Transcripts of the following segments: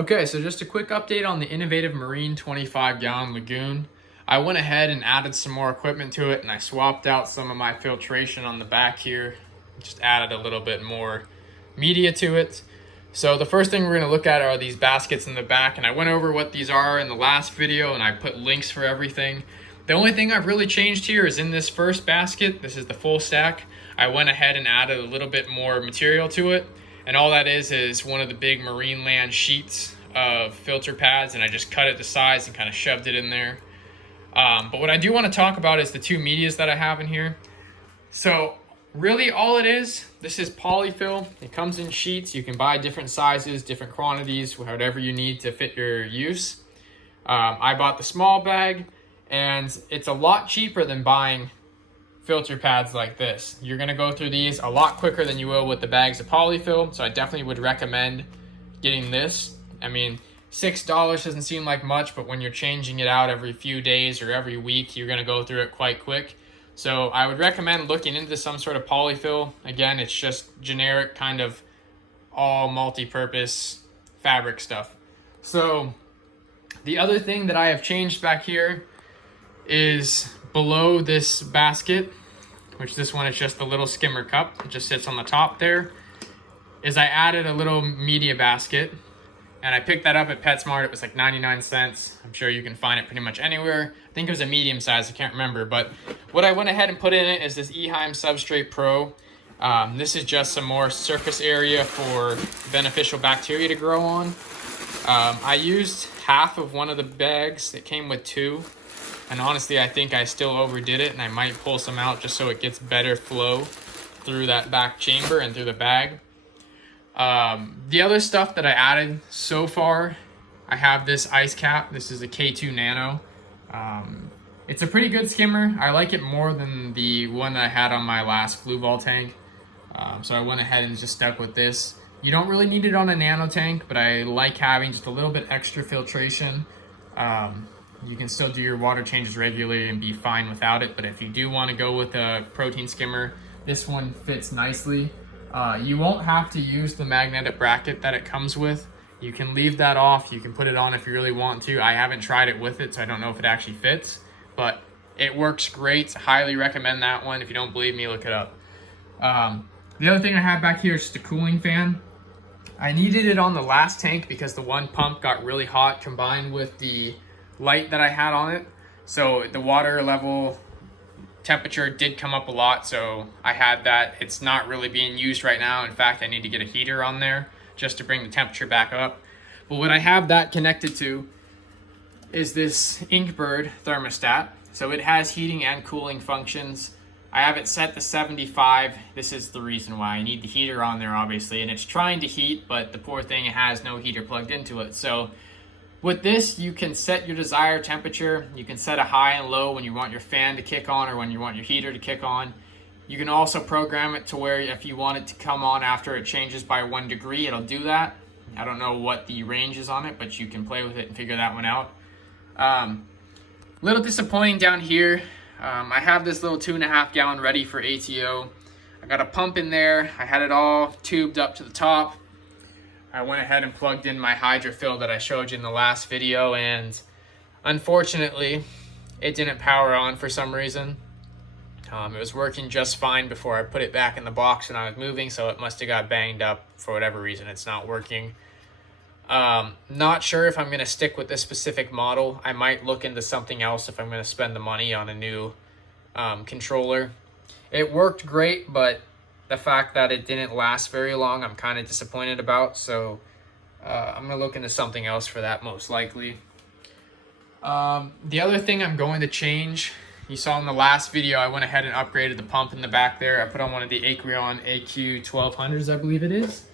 Okay, so just a quick update on the innovative Marine 25-gallon Lagoon. I went ahead and added some more equipment to it, and I swapped out some of my filtration on the back here. Just added a little bit more media to it. So the first thing we're going to look at are these baskets in the back, and I went over what these are in the last video, and I put links for everything. The only thing I've really changed here is in this first basket. This is the full stack. I went ahead and added a little bit more material to it. And all that is one of the big Marine Land sheets of filter pads, and I just cut it to size and kind of shoved it in there. But what I do want to talk about is the two medias that I have in here. So really all it is, this is polyfill. It comes in sheets. You can buy different sizes, different quantities, whatever you need to fit your use. I bought the small bag, and it's a lot cheaper than buying filter pads like this. You're going to go through these a lot quicker than you will with the bags of polyfill, so I definitely would recommend getting this. I mean, $6 doesn't seem like much, but when you're changing it out every few days or every week, you're going to go through it quite quick. So I would recommend looking into some sort of polyfill. Again, it's just generic kind of all multi-purpose fabric stuff. So the other thing that I have changed back here is below this basket, which this one is just a little skimmer cup. It just sits on the top there, is I added a little media basket, and I picked that up at PetSmart. It was like 99 cents. I'm sure you can find it pretty much anywhere. I think it was a medium size, I can't remember. But what I went ahead and put in it is this Eheim Substrat Pro. This is just some more surface area for beneficial bacteria to grow on. I used half of one of the bags. It came with two. And honestly, I think I still overdid it, and I might pull some out just so it gets better flow through that back chamber and through the bag. The other stuff that I added so far, I have this ice cap. This is a K2 Nano. It's a pretty good skimmer. I like it more than the one that I had on my last blue ball tank. So I went ahead and just stuck with this. You don't really need it on a nano tank, but I like having just a little bit extra filtration. You can still do your water changes regularly and be fine without it. But if you do want to go with a protein skimmer, this one fits nicely. You won't have to use the magnetic bracket that it comes with. You can leave that off. You can put it on if you really want to. I haven't tried it with it, so I don't know if it actually fits. But it works great. Highly recommend that one. If you don't believe me, look it up. The other thing I have back here is just a cooling fan. I needed it on the last tank because the one pump got really hot combined with the light that I had on it, so the water level temperature did come up a lot, so I had that. It's not really being used right now. In fact, I need to get a heater on there just to bring the temperature back up. But what I have that connected to is this Inkbird thermostat, so it has heating and cooling functions. I have it set to 75. This is the reason why I need the heater on there, obviously, and it's trying to heat, but the poor thing has no heater plugged into it. So with this, you can set your desired temperature. You can set a high and low when you want your fan to kick on or when you want your heater to kick on. You can also program it to where if you want it to come on after it changes by 1 degree, it'll do that. I don't know what the range is on it, but you can play with it and figure that one out. Little disappointing down here. I have this little 2.5 gallon ready for ATO. I got a pump in there. I had it all tubed up to the top. I went ahead and plugged in my hydrofill that I showed you in the last video, and unfortunately, it didn't power on for some reason. It was working just fine before I put it back in the box when I was moving, so it must have got banged up for whatever reason. It's not working. Not sure if I'm going to stick with this specific model. I might look into something else if I'm going to spend the money on a new controller. It worked great, but the fact that it didn't last very long, I'm kind of disappointed about. So I'm going to look into something else for that most likely. The other thing I'm going to change, you saw in the last video, I went ahead and upgraded the pump in the back there. I put on one of the Acreon AQ 1200s, I believe it is.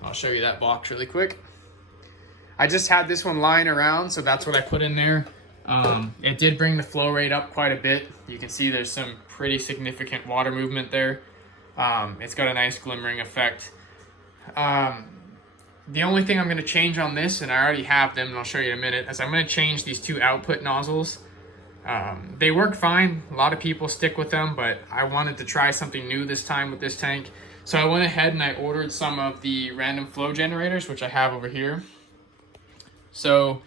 I'll show you that box really quick. I just had this one lying around, so that's what I put in there. It did bring the flow rate up quite a bit. You can see there's some pretty significant water movement there. It's got a nice glimmering effect. The only thing I'm going to change on this, and I already have them and I'll show you in a minute, is I'm going to change these two output nozzles. They work fine. A lot of people stick with them, but I wanted to try something new this time with this tank. So I went ahead and I ordered some of the random flow generators, which I have over here. So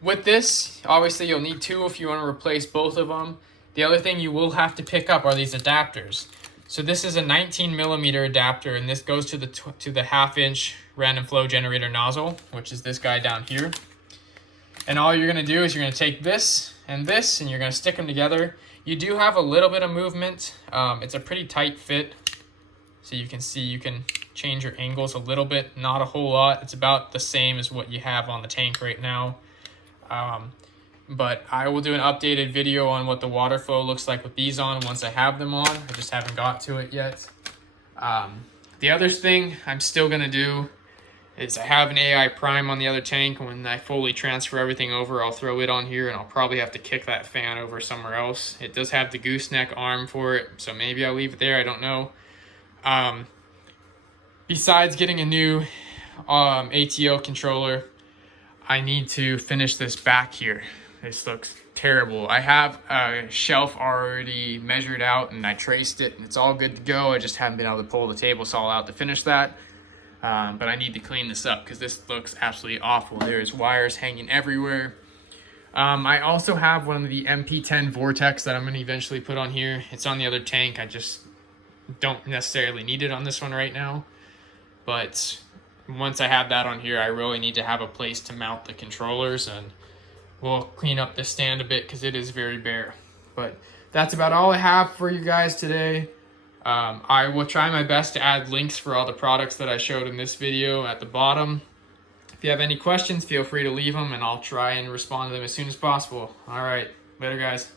with this, obviously you'll need two if you want to replace both of them. The other thing you will have to pick up are these adapters. So this is a 19 millimeter adapter, and this goes to the 1/2 inch random flow generator nozzle, which is this guy down here. And all you're gonna do is you're gonna take this, and you're gonna stick them together. You do have a little bit of movement. It's a pretty tight fit. So you can see you can change your angles a little bit, not a whole lot. It's about the same as what you have on the tank right now. But I will do an updated video on what the water flow looks like with these on once I have them on. I just haven't got to it yet. The other thing I'm still gonna do is I have an AI Prime on the other tank. When I fully transfer everything over, I'll throw it on here, and I'll probably have to kick that fan over somewhere else. It does have the gooseneck arm for it, so maybe I'll leave it there, I don't know. Besides getting a new ATO controller, I need to finish this back here. This looks terrible. I have a shelf already measured out and I traced it and it's all good to go. I just haven't been able to pull the table saw out to finish that. But I need to clean this up because this looks absolutely awful. There's wires hanging everywhere. I also have one of the MP10 Vortex that I'm going to eventually put on here. It's on the other tank. I just don't necessarily need it on this one right now. But once I have that on here, I really need to have a place to mount the controllers, and we'll clean up this stand a bit because it is very bare. But that's about all I have for you guys today. I will try my best to add links for all the products that I showed in this video at the bottom. If you have any questions, feel free to leave them and I'll try and respond to them as soon as possible. All right, later guys.